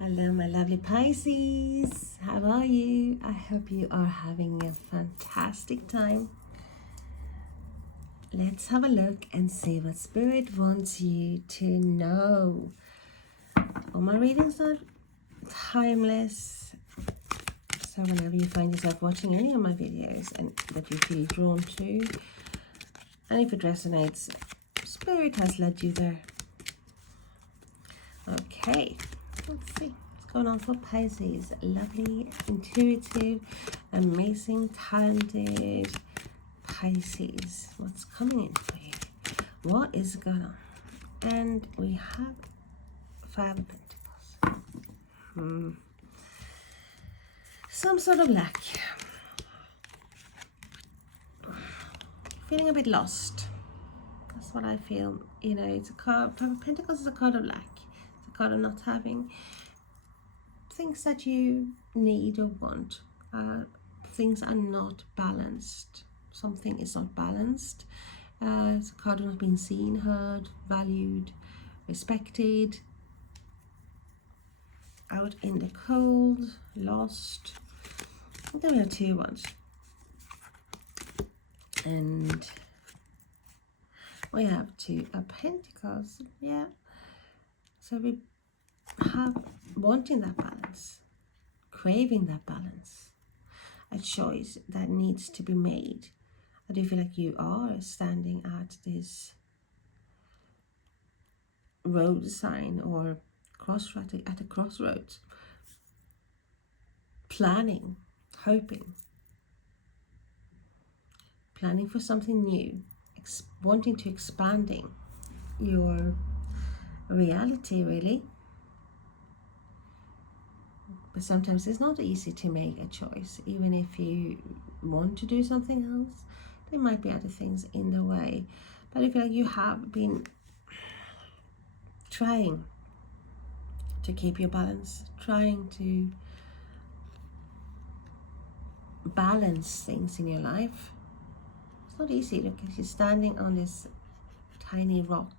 Hello, my lovely Pisces. How are you? I hope you are having a fantastic time. Let's have a look and see what Spirit wants you to know. All my readings are timeless. So whenever you find yourself watching any of my videos and that you feel drawn to, and if it resonates, Spirit has led you there. Okay, let's see what's going on for Pisces. Lovely, intuitive, amazing, talented Pisces. What's coming in for you? What is going on? And we have Five of Pentacles. Some sort of lack. Feeling a bit lost. That's what I feel. You know, it's a card. Five of Pentacles is a card of lack. It's a card of not having things that you need or want. Things are not balanced. Something is not balanced. It's a card of not being seen, heard, valued, respected. Out in the cold, lost. And then we have two ones. And we have Two of Pentacles. Yeah. So we have wanting that balance, craving that balance, a choice that needs to be made. I do feel like you are standing at this road sign or at a crossroads, planning, hoping, planning for something new, wanting to expanding your reality, really. But sometimes it's not easy to make a choice. Even if you want to do something else, there might be other things in the way. But I feel like you have been trying to keep your balance, trying to balance things in your life. It's not easy. Look, you're standing on this tiny rock.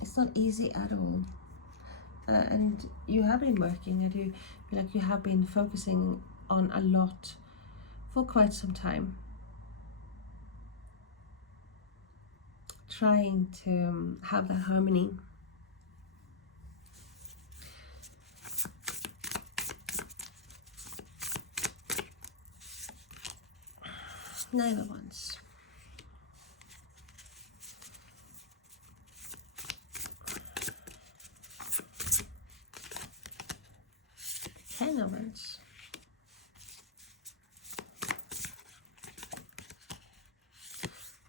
It's not easy at all. And you have been working. I do feel like you have been focusing on a lot for quite some time. Trying to have that harmony. Nine of Wands. Ten of Wands.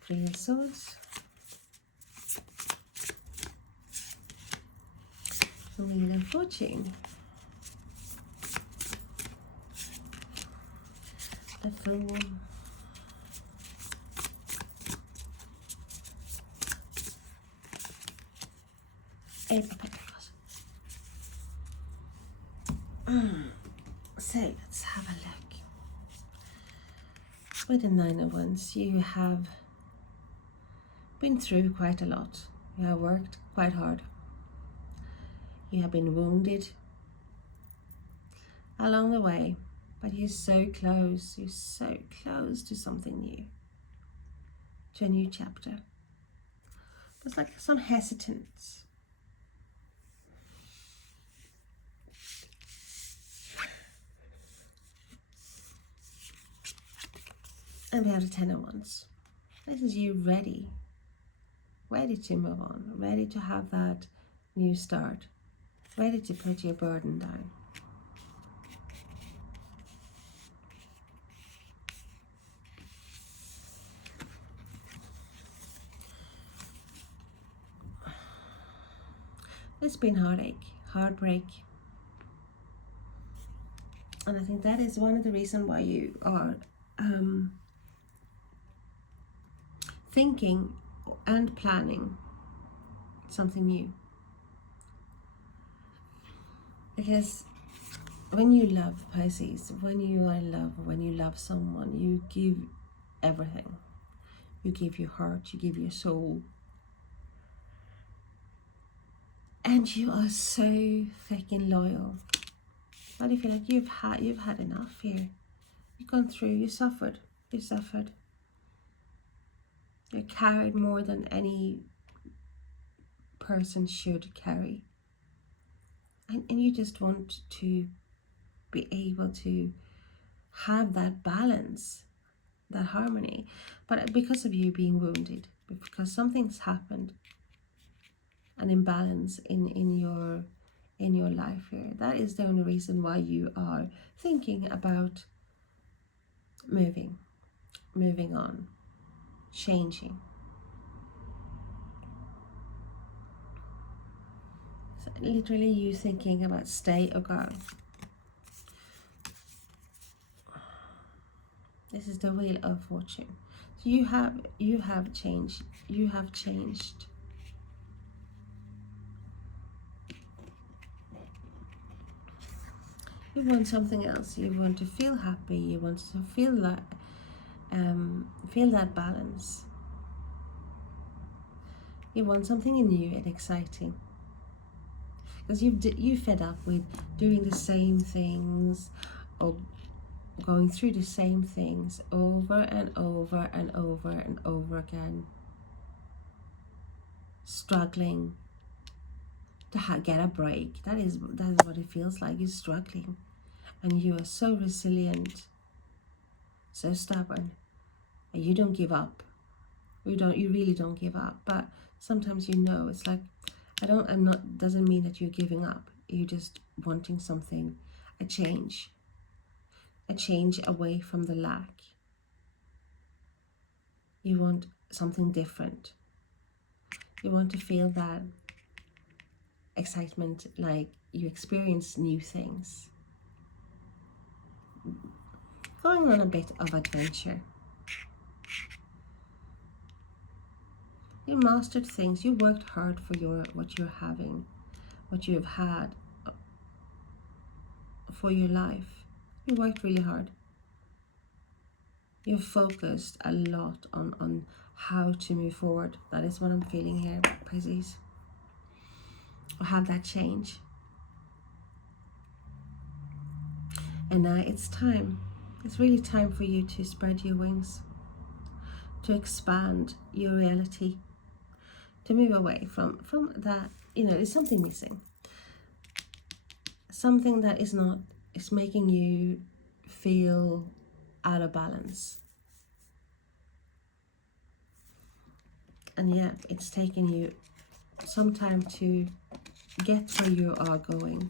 Three of Swords. The Wheel of Fortune. The Fool. Eight of Pentacles. So let's have a look. With the Nine of Wands, you have been through quite a lot. You have worked quite hard. You have been wounded along the way, but you're so close to something new, to a new chapter. There's like some hesitance. And we have the Ten of Wands. This is you ready to move on, ready to have that new start, ready to put your burden down. It's been heartache, heartbreak. And I think that is one of the reasons why you are thinking and planning something new. Because when you love Pisces, when you are in love, when you love someone, you give everything. You give your heart, you give your soul. And you are so freaking loyal. But I feel like you've had enough here. You've gone through, you suffered. You suffered. You carried more than any person should carry. And you just want to be able to have that balance, that harmony. But because of you being wounded, because something's happened, an imbalance in your life here, that is the only reason why you are thinking about moving on, changing. So literally you thinking about stay or go. This is the Wheel of Fortune. So you have changed. You have changed. You want something else. You want to feel happy. You want to feel that balance. You want something new and exciting. Because you fed up with doing the same things, or going through the same things over and over and over and over again, struggling to get a break. That is what it feels like. You're struggling, and you are so resilient, so stubborn, and you don't give up. You really don't give up. But sometimes it's like doesn't mean that you're giving up. You're just wanting something, a change away from the lack. You want something different. You want to feel that excitement, like you experience new things. Going on a bit of adventure. You mastered things. You worked hard for what you've had for your life. You worked really hard. You've focused a lot on how to move forward. That is what I'm feeling here, Pisces. Or have that change. And now it's time. It's really time for you to spread your wings, to expand your reality, to move away from that. There's something missing. Something that is making you feel out of balance. And yeah, it's taken you some time to get where you are going,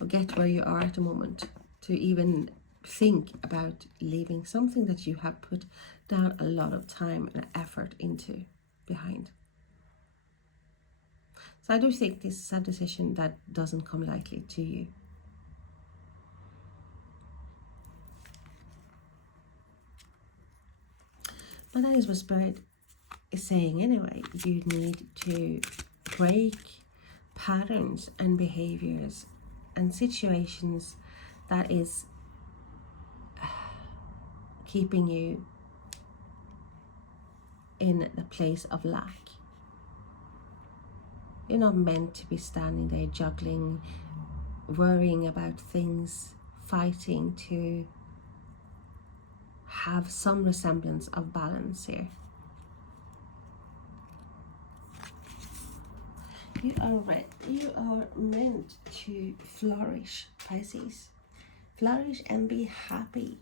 or get where you are at the moment, to even think about leaving something that you have put down a lot of time and effort into behind. So I do think this is a decision that doesn't come lightly to you. But that is what Spirit is saying anyway. You need to break patterns and behaviors and situations that is keeping you in the place of lack. You're not meant to be standing there juggling, worrying about things, fighting to have some resemblance of balance here. You are meant to flourish, Pisces. Flourish and be happy.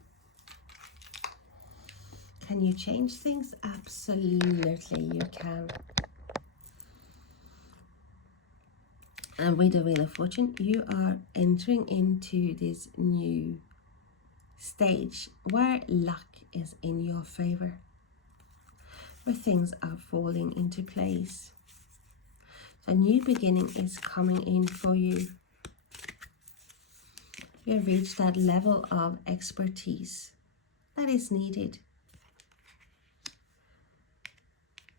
Can you change things? Absolutely, you can. And with the Wheel of Fortune, you are entering into this new stage where luck is in your favor, where things are falling into place. A new beginning is coming in for you. You have reached that level of expertise that is needed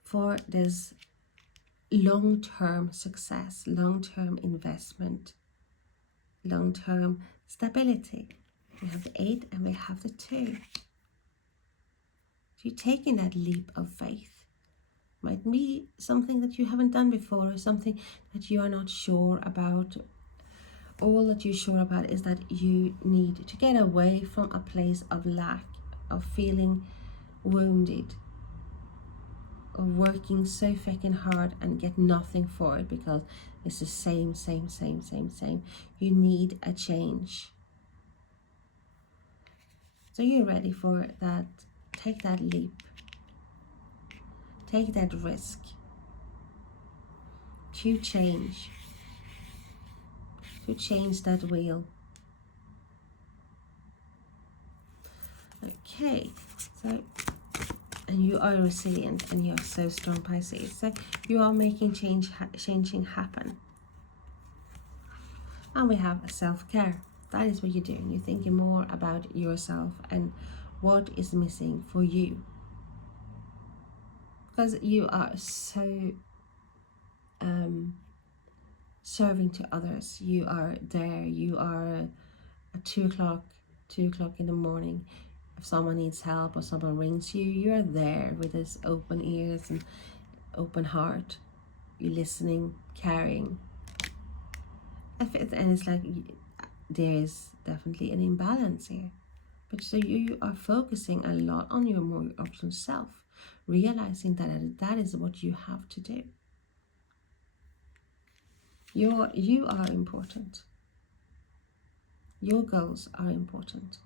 for this long-term success, long-term investment, long-term stability. We have the 8 and we have the 2. you're taking that leap of faith. Might be something that you haven't done before, or something that you are not sure about. All that you're sure about is that you need to get away from a place of lack, of feeling wounded, of working so fucking hard and get nothing for it because it's the same. You need a change. So you're ready for that. Take that leap. Take that risk to change. To change that wheel. Okay, so, and you are resilient and you are so strong, Pisces. So you are making changing happen. And we have self-care. That is what you're doing. You're thinking more about yourself and what is missing for you. Because you are so serving to others. You are there. You are at 2 o'clock in the morning. If someone needs help or someone rings you, you're there with this open ears and open heart. You're listening, caring. And it's like there is definitely an imbalance here. But so you are focusing a lot on your more optimal self, realizing that is what you have to do. You are important. Your goals are important.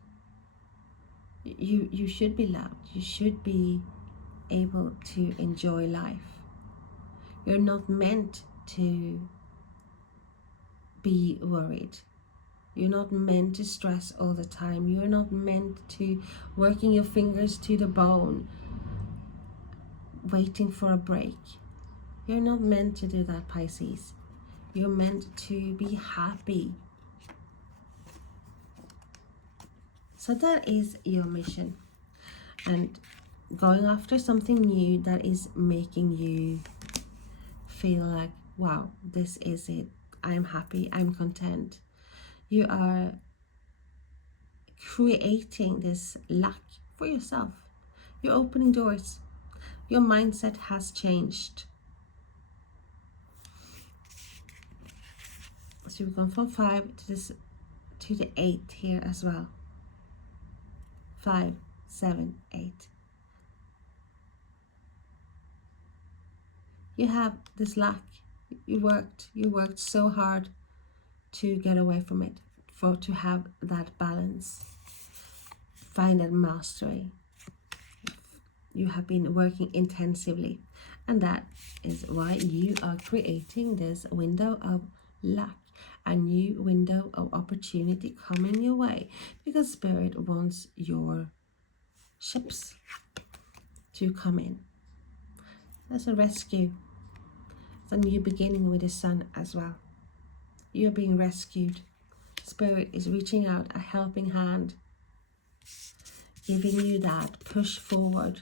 You should be loved. You should be able to enjoy life. You're not meant to be worried. You're not meant to stress all the time. You're not meant to working your fingers to the bone, waiting for a break. You're not meant to do that, Pisces. You're meant to be happy. So that is your mission. And going after something new that is making you feel like, wow, this is it. I'm happy. I'm content. You are creating this luck for yourself. You're opening doors. Your mindset has changed. So we've gone from 5 to the 8 here as well. 5, 7, 8. You have this luck. You worked so hard to get away from it, to have that balance, find that mastery. You have been working intensively, and that is why you are creating this window of luck, a new window of opportunity coming your way, because Spirit wants your ships to come in. There's a rescue. It's a new beginning with the sun as well. You're being rescued. Spirit is reaching out a helping hand, giving you that push forward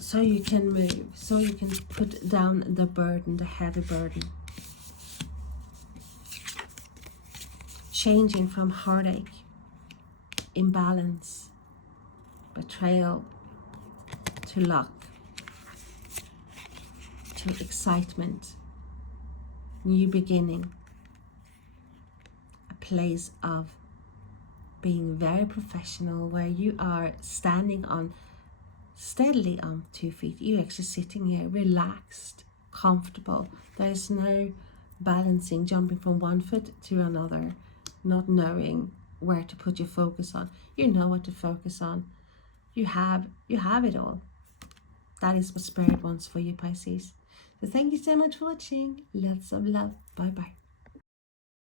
so you can move, so you can put down the burden, the heavy burden. Changing from heartache, imbalance, betrayal, to luck, to excitement, new beginning, a place of being very professional where you are standing on steadily on 2 feet. You're actually sitting here relaxed, comfortable. There's no balancing, jumping from one foot to another, not knowing where to put your focus on. You know what to focus on. You have it all. That is what Spirit wants for you, Pisces. So thank you so much for watching. Lots of love. Bye bye.